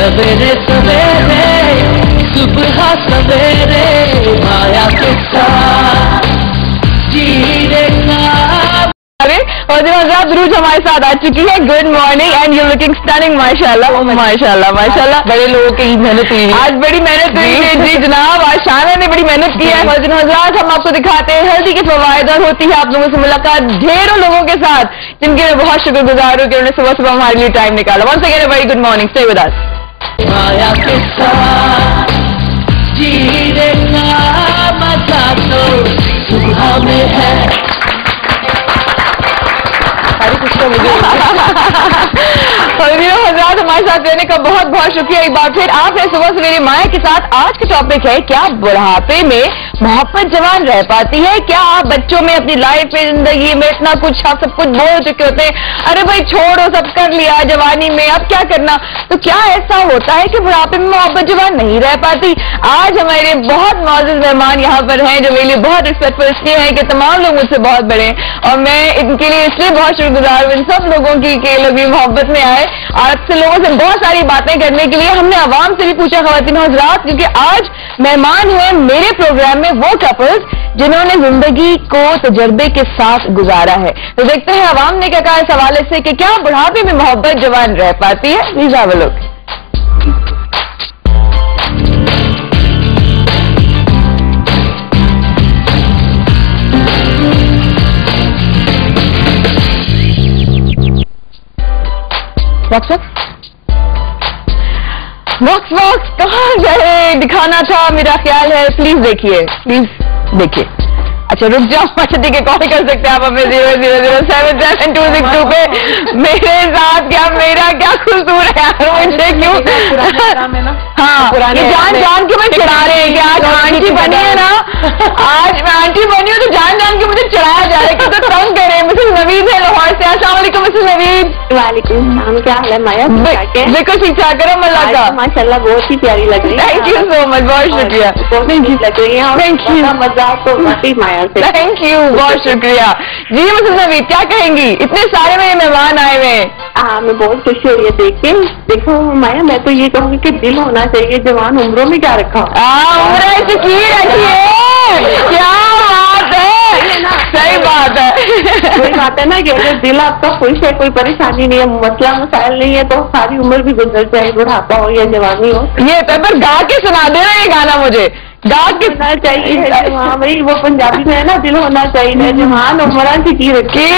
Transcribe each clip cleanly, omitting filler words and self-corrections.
सवेरे सवेरे सुबह सवेरे माया के साथ जीने का। और रूज हमारे साथ आ चुकी है। Good morning and you looking stunning माशाल्लाह। माशाल्लाह माशाल्लाह, बड़े लोगों की मेहनत हुई, आज बड़ी मेहनत हुई है। जी जनाब, आज शाना ने बड़ी मेहनत की है। हज़रात, हम आपको दिखाते हैं हल्दी के फवायद और होती है आप लोगों से मुलाकात ढेरों लोगों के साथ जिनके मैं बहुत शुक्रगुजार हूँ कि उन्होंने सुबह सुबह हमारे लिए टाइम निकाला। Once again very good morning, stay with us. माया के साथ जीने का मजा तो सुबह में है। हज़रात, हमारे साथ रहने का बहुत बहुत शुक्रिया एक बार फिर। आप है सुबह सवेरे माया के साथ। आज का टॉपिक है, क्या बुढ़ापे में मोहब्बत जवान रह पाती है? क्या आप बच्चों में, अपनी लाइफ में, जिंदगी में इतना कुछ आप सब कुछ बोल चुके होते हैं, अरे भाई छोड़ो सब कर लिया जवानी में, अब क्या करना? तो क्या ऐसा होता है कि बुढ़ापे में मोहब्बत जवान नहीं रह पाती? आज हमारे बहुत मौजूद मेहमान यहाँ पर हैं जो मेरे लिए बहुत रिस्पेक्टफुल इसलिए हैं कि तमाम लोग मुझसे बहुत बड़े हैं और मैं इनके लिए इसलिए बहुत शुक्रगुजार हूँ इन सब लोगों की कि लोग भी मोहब्बत में आए और आपसे लोगों से बहुत सारी बातें करने के लिए। हमने आवाम से भी पूछा, ख़वातीन हज़रात, क्योंकि आज मेहमान हुए मेरे प्रोग्राम में वो कपल्स जिन्होंने जिंदगी को तजर्बे के साथ गुजारा है। तो देखते हैं आवाम ने क्या कहा इस हवाले से कि क्या बुढ़ापे में मोहब्बत जवान रह पाती है। Please have a look. वॉक्स कहाँ गए? दिखाना था मेरा ख्याल है। प्लीज देखिए, प्लीज देखिए। अच्छा रुक जाओ, अच्छा ठीक है, कॉल कर सकते हैं आप हमें 00077262 पे। मेरे साथ क्या, मेरा क्या कसूर है यार? मुझे क्यों हाँ ये जान के मुझे चढ़ा रहे हैं कि आज आंटी बनी है ना, आज मैं आंटी बनी हूँ तो जान के मुझे चढ़ाया जा रहा है कि तो तंग करे। मिसेस नवीद है लाहौर से। अस्सलाम वालेकुम मिसेस नवीद। वालेकुम सलाम, क्या हाल है माया? बिल्कुल ठीक ठाक है अल्लाह का। माशाल्लाह बहुत ही प्यारी लग रही है। थैंक यू सो मच, बहुत शुक्रिया। बहुत ही लग रही है। Thank you. मजाक तो वाकई माया से। थैंक यू, बहुत शुक्रिया। जी मिसेस नवीद क्या कहेंगी? इतने सारे मेरे मेहमान आए हुए हैं। हाँ मैं बहुत खुशी हो रही है देख के। देखो माया, मैं तो ये कहूँगी कि दिल होना चाहिए, जवान उम्रों में क्या रखा। उम्र रखिए, क्या बात है, सही बात है। वही बात है ना कि अगर दिल आपका खुश है, कोई परेशानी नहीं है, मसला मसाइल नहीं है, तो सारी उम्र भी गुजर जाए, बुढ़ापा हो या जवानी हो। ये पेपर गा के सुना देना ये गाना मुझे, गा के सुनना चाहिए। हाँ भाई, वो पंजाबी में है ना, दिल होना चाहिए जवान उम्र की रखिए।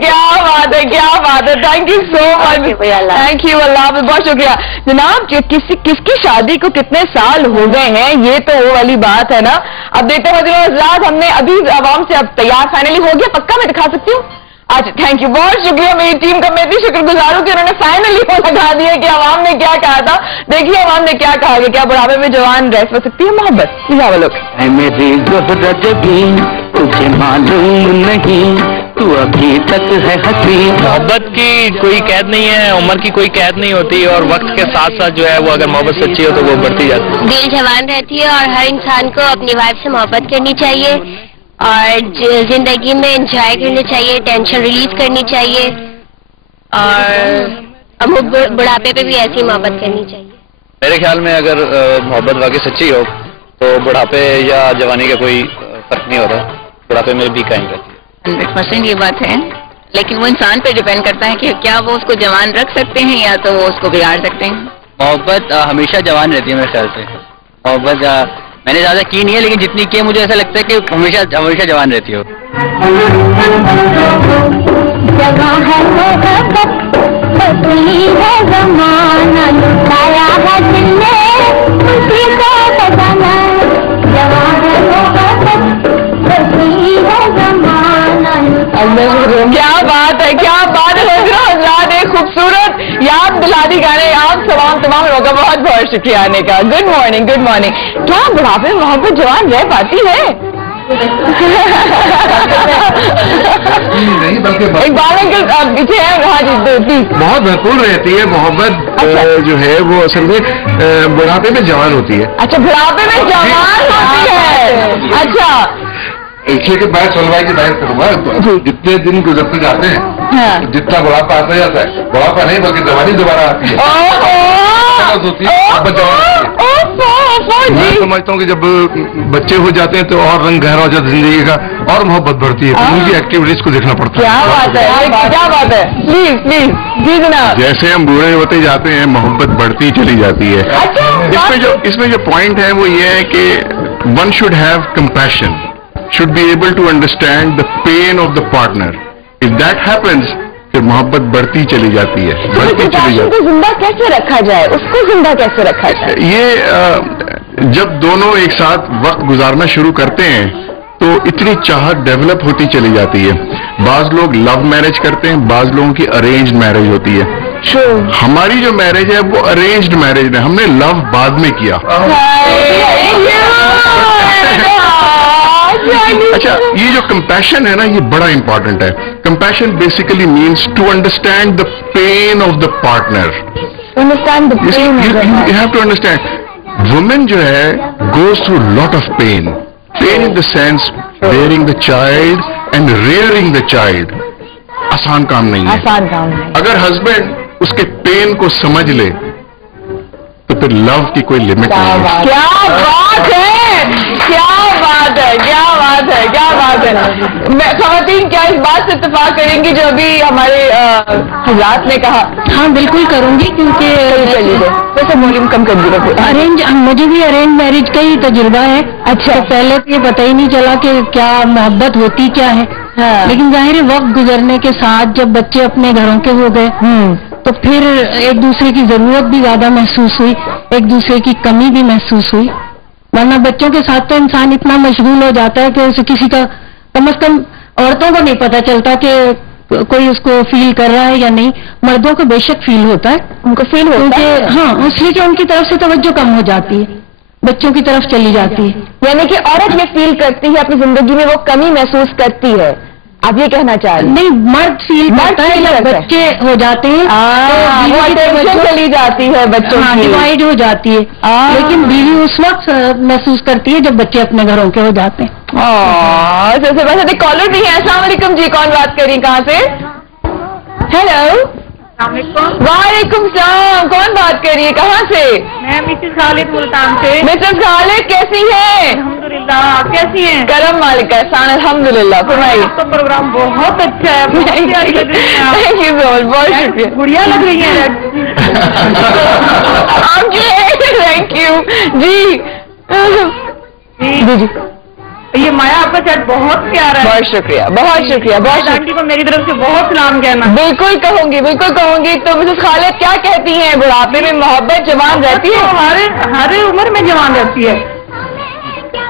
क्या बात है, क्या बात है। Thank you so much, thank you, Allah बहुत शुक्रिया जनाब। किसकी शादी को कितने साल हो गए हैं, ये तो वो वाली बात है ना। अब देखते हैं हज़रात, हमने अभी आवाम से अब तैयार फाइनली हो गया, पक्का मैं दिखा सकती हूँ? अच्छा थैंक यू, बहुत शुक्रिया मेरी टीम का। मैं इतनी शुक्रगुजार हूँ कि उन्होंने फाइनली वो लगा दिया कि आवाम ने क्या कहा था। देखिए आवाम ने क्या कहा कि क्या बुढ़ापे में जवान रह सकती है मोहब्बत। लोग मेरी तुझे मालूम नहीं, तू अभी तक है हंसी। मोहब्बत की कोई कैद नहीं है, उम्र की कोई कैद नहीं होती और वक्त के साथ साथ जो है वो अगर मोहब्बत सच्ची हो तो वो बढ़ती जाती है। दिल जवान रहती है और हर इंसान को अपनी वाइफ से मोहब्बत करनी चाहिए और जिंदगी में एंजॉय करनी चाहिए, टेंशन रिलीज करनी चाहिए और बुढ़ापे पे भी ऐसी मोहब्बत करनी चाहिए। मेरे ख्याल में अगर मोहब्बत वाकई सच्ची हो तो बुढ़ापे या जवानी का कोई फर्क नहीं होता, बुढ़ापे में भी कायम रहती है। 100% ये बात है, लेकिन वो इंसान पे डिपेंड करता है कि क्या वो उसको जवान रख सकते हैं या तो वो उसको बिगाड़ सकते हैं। मोहब्बत हमेशा जवान रहती है मेरे ख्याल से। मोहब्बत मैंने ज्यादा की नहीं है, लेकिन जितनी की है मुझे ऐसा लगता है कि हमेशा हमेशा जवान रहती हो। क्या बात है, क्या बात है हज़रात, एक खूबसूरत याद दिला दी गाने। आप तमाम लोगों का बहुत बहुत शुक्रिया आने का। Good morning, good morning. क्या बुढ़ापे में मोहब्बत जवान रह पाती है? नहीं बल्कि एक बार पीछे है। हाँ जी प्लीज। बहुत भरपूर रहती है मोहब्बत। अच्छा। जो है वो असल में बुढ़ापे में जवान होती है। अच्छा बुढ़ापे में जवान होती है। अच्छा इसलिए कि मैं सोलवाई की बात करूंगा, जितने दिन गुजरते जाते हैं जितना बुढ़ापा आता जाता है, बुढ़ापा नहीं बल्कि जवानी दोबारा आती है। होती है, मोहब्बत जवान होती है। मैं समझता हूँ कि जब बच्चे हो जाते हैं तो और रंग गहरा हो जाता है जिंदगी का, और मोहब्बत बढ़ती है, उनकी एक्टिविटीज को देखना पड़ता है। क्या बात है, क्या बात है, प्लीज प्लीज जी जनाब। जैसे हम बूढ़े होते जाते हैं मोहब्बत बढ़ती चली जाती है। इसमें जो पॉइंट है वो ये है कि one should have compassion, should be able to understand the pain of the partner. If that happens फिर मोहब्बत बढ़ती चली जाती है, बढ़ती चली जाती है। उसको जिंदा कैसे रखा जाए, उसको जिंदा कैसे रखा जाए? ये जब दोनों एक साथ वक्त गुजारना शुरू करते हैं तो इतनी चाहत डेवलप होती चली जाती है। बाज लोग लव मैरिज करते हैं, बाज लोगों की अरेंज्ड मैरिज होती है। हमारी जो मैरिज है वो अरेंज्ड मैरिज है, हमने लव बाद में किया। अच्छा, ये जो कंपैशन है ना, ये बड़ा इंपॉर्टेंट है। Compassion basically means to understand the pain of the partner. You have to understand. Women जो है goes through lot of pain, pain in the sense bearing the child and rearing the child. आसान काम नहीं है, आसान काम नहीं। अगर हस्बैंड उसके पेन को समझ ले तो फिर लव की कोई लिमिट नहीं है। क्या बात है, क्या बात है, क्या बात है, क्या बात है। मैं खवातीन क्या इस बात से इत्तेफाक करेंगी जो अभी हमारे हजरात ने कहा? हाँ बिल्कुल करूंगी, क्योंकि वैसे वॉल्यूम कम कर दीजिए। मुझे भी अरेंज मैरिज का ही तजुर्बा है। अच्छा, तो पहले तो ये पता ही नहीं चला कि क्या मोहब्बत होती क्या है। हाँ। लेकिन जाहिर है वक्त गुजरने के साथ जब बच्चे अपने घरों के हो गए तो फिर एक दूसरे की जरूरत भी ज्यादा महसूस हुई, एक दूसरे की कमी भी महसूस हुई। वरना बच्चों के साथ तो इंसान इतना मशगूल हो जाता है कि उसे किसी का, कम से कम औरतों को नहीं पता चलता कि कोई उसको फील कर रहा है या नहीं। मर्दों को बेशक फील होता है, उनको फील होता है। हाँ, इसलिए कि उनकी तरफ से तवज्जो कम हो जाती है, बच्चों की तरफ चली जाती है। यानी कि औरत ये फील करती है अपनी जिंदगी में, वो कमी महसूस करती है। आप ये कहना चाह रहे हैं? नहीं, मर्द फील करता है जब बच्चे हो जाते हैं तो टेंशन चली जाती है बच्चों की, डिवाइड हो जाती है। लेकिन बीवी उस वक्त महसूस करती है जब बच्चे अपने घरों के हो जाते हैं। सबसे पहले कॉलर भी है। अस्सलाम वालेकुम जी, कौन बात कर रही है, कहाँ से? हेलो, वालेकुम सलाम, कौन बात कर रही है, कहाँ से? मैं मिसेस खालिद मुल्तान से। मिसेस खालिद कैसी है? अल्हम्दुलिल्लाह, आप कैसी हैं? करम मालिक का एहसान, अल्हम्दुलिल्लाह। फरमाइए। आपका प्रोग्राम बहुत अच्छा है, थैंक यू सो मच, बहुत शुक्रिया। गुड़िया लग रही है थैंक यू जी। जी ये माया, आपका सेट बहुत प्यारा है। बहुत शुक्रिया, बहुत शुक्रिया, बहुत आंटी को मेरी तरफ से बहुत सलाम कहना। बिल्कुल कहूंगी, बिल्कुल कहूंगी। तो मिसेस खालिद क्या कहती हैं, बुढ़ापे में मोहब्बत जवान रहती है? हर उम्र में जवान रहती है।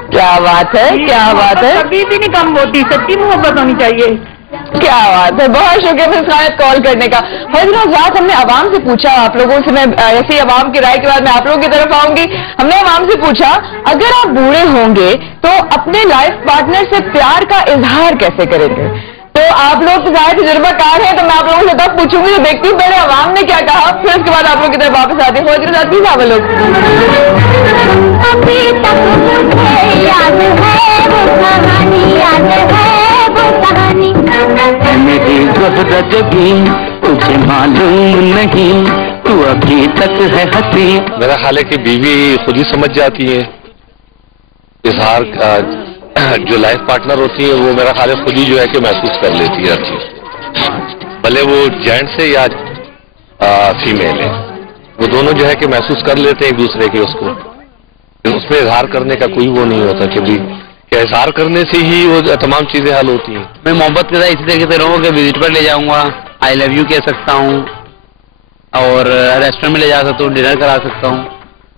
क्या बात है, क्या बात है। कभी भी नहीं कम होती, सच्ची मोहब्बत होनी चाहिए। क्या बात है, बहुत शुक्रिया मिसेस खालिद कॉल करने का। हजरात, हमने आवाम से पूछा, आप लोगों से, मैं ऐसी आवाम की राय के बाद मैं आप लोगों की तरफ आऊंगी। हमने आवाम से पूछा, अगर आप बूढ़े होंगे तो अपने लाइफ पार्टनर से प्यार का इजहार कैसे करेंगे? तो आप लोग तो ज़्यादा तजुर्बाकार हैं, तो मैं आप लोगों से तब पूछूंगी, तो देखती हूँ पहले आवाम ने क्या कहा, फिर उसके बाद आप लोग की तरफ वापस आती हूँ। अभी तक मुझे याद है वो कहानी, याद है वो कहानी। मेरी ज़ोहरा जबी तुझे मालूम नहीं, तू अभी तक है हंसी। मेरा ख्याल है कि बीवी खुद ही समझ जाती है इजहार का, जो लाइफ पार्टनर होती है वो मेरा ख्याल है खुद ही जो है कि महसूस कर लेती है हर चीज, भले वो जेंट्स है या फीमेल है, वो दोनों जो है कि महसूस कर लेते हैं एक दूसरे के उसको। उसमें इजहार करने का कोई वो नहीं होता कि भी इजहार करने से ही वो तमाम चीजें हल होती हैं। मैं मोहब्बत के साथ इसी तरीके से रहूँगा कि विजिट पर ले जाऊंगा, आई लव यू कह सकता हूँ, और रेस्टोरेंट में ले जा सकता हूँ, डिनर करा सकता हूँ।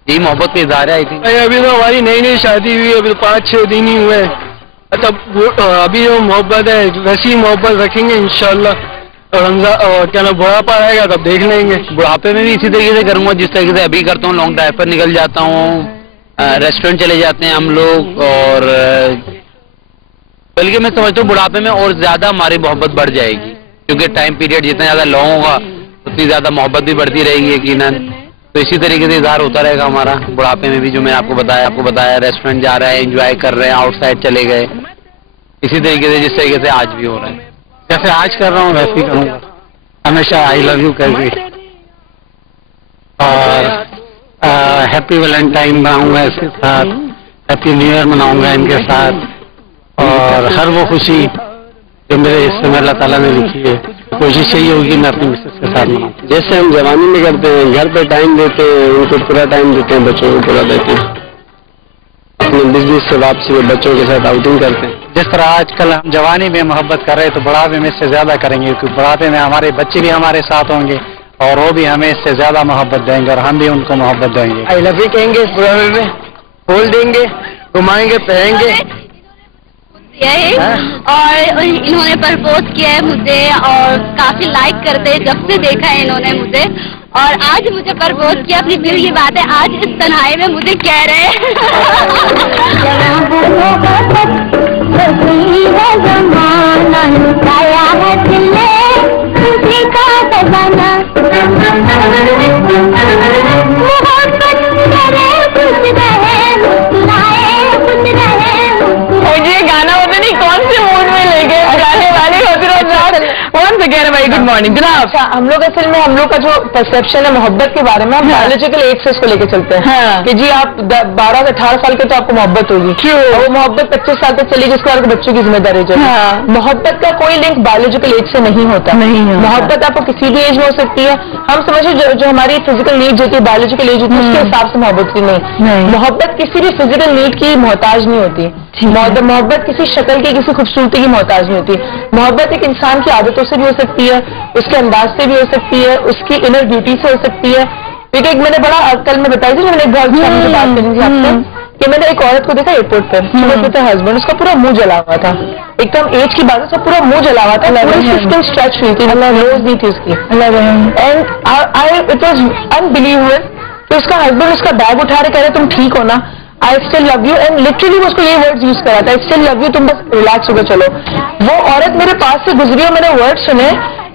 यही मोहब्बत का इजहार है। आई थिंक अभी तो हमारी नई नई शादी हुई, अभी 5-6 दिन ही हुए, तब अभी जो मोहब्बत है वैसी मोहब्बत रखेंगे इंशाल्लाह। और क्या ना, बुढ़ापा आएगा तब देख लेंगे। बुढ़ापे में भी इसी तरीके से करूंगा जिस तरीके से अभी करता हूँ। लॉन्ग ड्राइव पर निकल जाता हूँ, रेस्टोरेंट चले जाते हैं हम लोग, और बल्कि मैं समझता हूँ बुढ़ापे में और ज्यादा हमारी मोहब्बत बढ़ जाएगी, क्योंकि टाइम पीरियड जितना ज्यादा लॉन्ग होगा उतनी ज्यादा मोहब्बत भी बढ़ती रहेगी यकीनन। तो इसी तरीके से इजहार होता रहेगा हमारा बुढ़ापे में भी, जो मैंने आपको बताया रेस्टोरेंट जा रहा है, एंजॉय कर रहे हैं, आउटसाइड चले गए, इसी तरीके से जिस तरीके से आज भी हो रहा है। जैसे आज कर रहा हूँ वैसे ही करूँगा, हमेशा आई लव यू करके। और हैप्पी वैलेंटाइन मनाऊंगा इसके साथ, हैप्पी न्यू ईयर मनाऊंगा इनके साथ, और हर वो खुशी जो मेरे हिस्से में अल्लाह ताला ने लिखी है, कोशिश यही होगी मैं अपनी मिसेस के साथ मनाऊं। जैसे हम जवानी में करते हैं, घर पे टाइम देते हैं, उनको पूरा टाइम देते हैं, बच्चों को पूरा देते हैं, अपने बिजनेस से वापसी में बच्चों के साथ आउटिंग करते हैं। जिस तरह आजकल हम जवानी में मोहब्बत कर रहे हैं तो बुढ़ापे में इससे ज्यादा करेंगे, क्योंकि बुढ़ापे में हमारे बच्चे भी हमारे साथ होंगे और वो भी हमें इससे ज्यादा मोहब्बत देंगे और हम भी उनको मोहब्बत देंगे। आई लव यू कहेंगे, बुढ़ापे में बोल देंगे, घुमाएंगे, पहनेंगे। और इन्होंने प्रपोज किया है मुझे और काफी लाइक करते हैं जब से देखा है इन्होंने मुझे, और आज मुझे प्रपोज किया। अपनी दिल की बात है आज इस तन्हाई में मुझे कह रहे हैं। गुड मॉर्निंग जनाब। हम लोग असल में हम लोग का जो परसेप्शन है मोहब्बत के बारे में, हम बायोलॉजिकल एज से इसको लेके चलते हैं कि जी आप 12 से 18 साल के तो आपको मोहब्बत होगी, और वो मोहब्बत 25 साल तक चलेगी, उसके बाद बच्चों की जिम्मेदारी होगी। मोहब्बत का कोई लिंक बायोलॉजिकल एज से नहीं होता। मोहब्बत आपको किसी भी एज में हो सकती है। हम समझे जो हमारी फिजिकल नीड होती है, बायोलॉजिकल एज होती है, उसके हिसाब से मोहब्बत की नहीं। मोहब्बत किसी भी फिजिकल नीड की मोहताज नहीं होती। मोहब्बत किसी शक्ल की, किसी खूबसूरती की मोहताज नहीं होती। मोहब्बत एक इंसान की आदतों से भी हो सकती है, उसके अंदाज से भी हो सकती है, उसकी इनर ब्यूटी से हो सकती है। क्योंकि एक मैंने बड़ा कल मैं बताई थी, मैंने एक बहुत अच्छी बात करी थी आपसे कि मैंने एक औरत को देखा एयरपोर्ट पर, सुबह पता हस्बैंड, उसका पूरा मुंह जला हुआ था, एकदम एज की बात है, उसका पूरा मुंह जला हुआ था, स्किन स्ट्रेच हुई थी, नोज नहीं थी उसकी, एंड इट वॉज अनबिलीवेबल कि उसका हस्बैंड उसका बैग उठा रहे कह रहे तुम ठीक हो ना, I still love you, and literally वो उसको ये वर्ड्स यूज करा था, आई स्टिल लव यू, तुम बस रिलैक्स होकर चलो। वो औरत मेरे पास से गुजरी और मैंने वर्ड सुने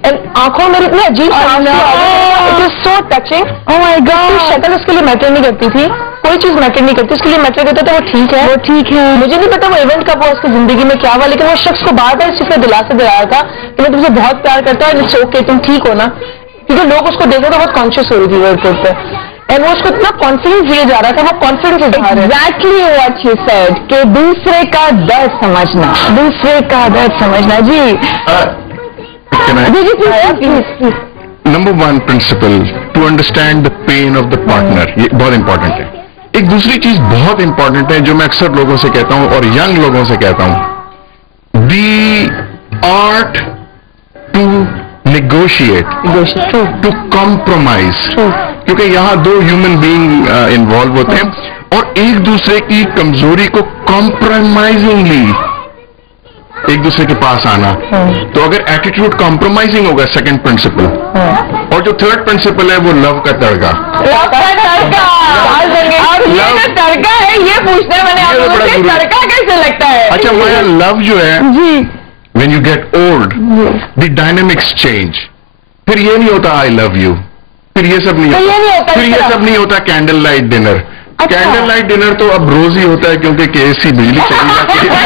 एंड आंखों में इतने अजीब it is so touching. Oh my God, शक्ल उसके लिए मैटर नहीं करती थी, कोई चीज मैटर नहीं करती, उसके लिए मैटर करता था वो ठीक है, वो ठीक है। मुझे नहीं पता वो इवेंट कब हुआ उसकी जिंदगी में क्या हुआ, लेकिन वो शख्स को बार बार इस चीज का दिलासा दिलाया था कि मैं तुमसे बहुत प्यार करता हूँ, इट्स ओके, तुम ठीक हो ना। क्योंकि लोग उसको देखो तो बहुत कॉन्शियस हो रही थी एयरपोर्ट पर, एंड वो उसको इतना कॉन्फिडेंस दिया जा रहा था, वो confidence exactly what you said कि दूसरे का दर्द समझना, दूसरे का दर्द समझना। जी number 1 principle, to understand the pain of the partner, ये बहुत इंपॉर्टेंट है। एक दूसरी चीज बहुत इंपॉर्टेंट है जो मैं अक्सर लोगों से कहता हूं और यंग लोगों से कहता हूं, the art to negotiate, to compromise, क्योंकि यहाँ 2 ह्यूमन बीइंग इन्वॉल्व होते हैं और एक दूसरे की कमजोरी को कॉम्प्रोमाइजिंगली एक दूसरे के पास आना। तो अगर एटीट्यूड कॉम्प्रोमाइजिंग होगा, सेकंड प्रिंसिपल, और जो थर्ड प्रिंसिपल है वो लव का तड़का। लव का तड़का, ये तड़का है, ये पूछना है मैंने आपको, तड़का कैसे लगता है? अच्छा माया, लव जो है जी, when you get old, the dynamics change. फिर ये नहीं होता I love you, फिर ये सब नहीं होता, फिर ये सब नहीं होता candle light dinner. Candle light dinner तो अब रोज ही होता है क्योंकि केएससी बिजली चली जाती है।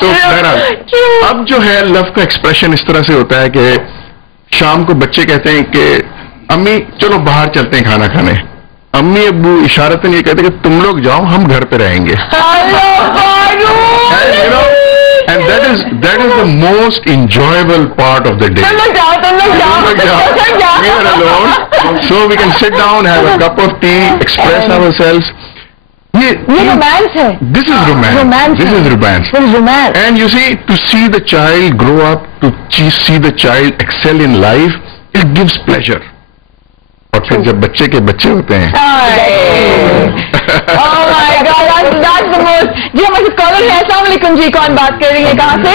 तो बहरहाल अब जो है लव का एक्सप्रेशन इस तरह से होता है कि शाम को बच्चे कहते हैं कि अम्मी चलो बाहर चलते हैं खाना खाने, अम्मी अब्बू इशारतन ये कहते हैं कि तुम लोग जाओ हम घर पे रहेंगे। And that is the most enjoyable part of the day. We are alone, so we can sit down, have a cup of tea, express ourselves. ये romance है. This is romance. This is romance. And you see, to see the child grow up, to see the child excel in life, it gives pleasure. और फिर जब बच्चे के बच्चे होते हैं, oh my God, that's the most. जी हमारे collar है, अस्सलाम वालेकुम जी, कौन बात कर रही है, कहाँ से?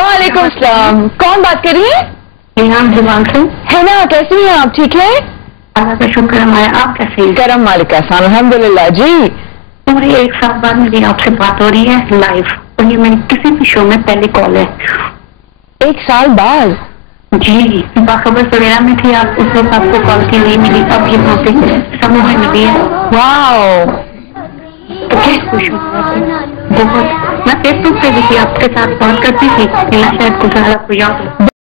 वालेकुम सलाम, कौन बात कर रही है? है ना, कैसी हैं आप, ठीक है? अल्लाह का शुक्र है, आप कैसे हैं? करम मालिक का एहसान, अल्हम्दुलिल्लाह जी। पूरी 1 साल बाद मेरी आपसे बात हो रही है लाइव, और ये मेरी किसी भी शो में पहली कॉल है। 1 साल बाद? जी, बाखबर सवेरा में थी आप, उस वक्त आपको कॉल की नहीं मिली, अब ये यहाँ पे समूह में मिली है। वाओ, तो क्या खुश हूँ बहुत। मैं फेसबुक पे भी थी, आपके साथ बात करती थी, शायद कुछ आपको याद हो।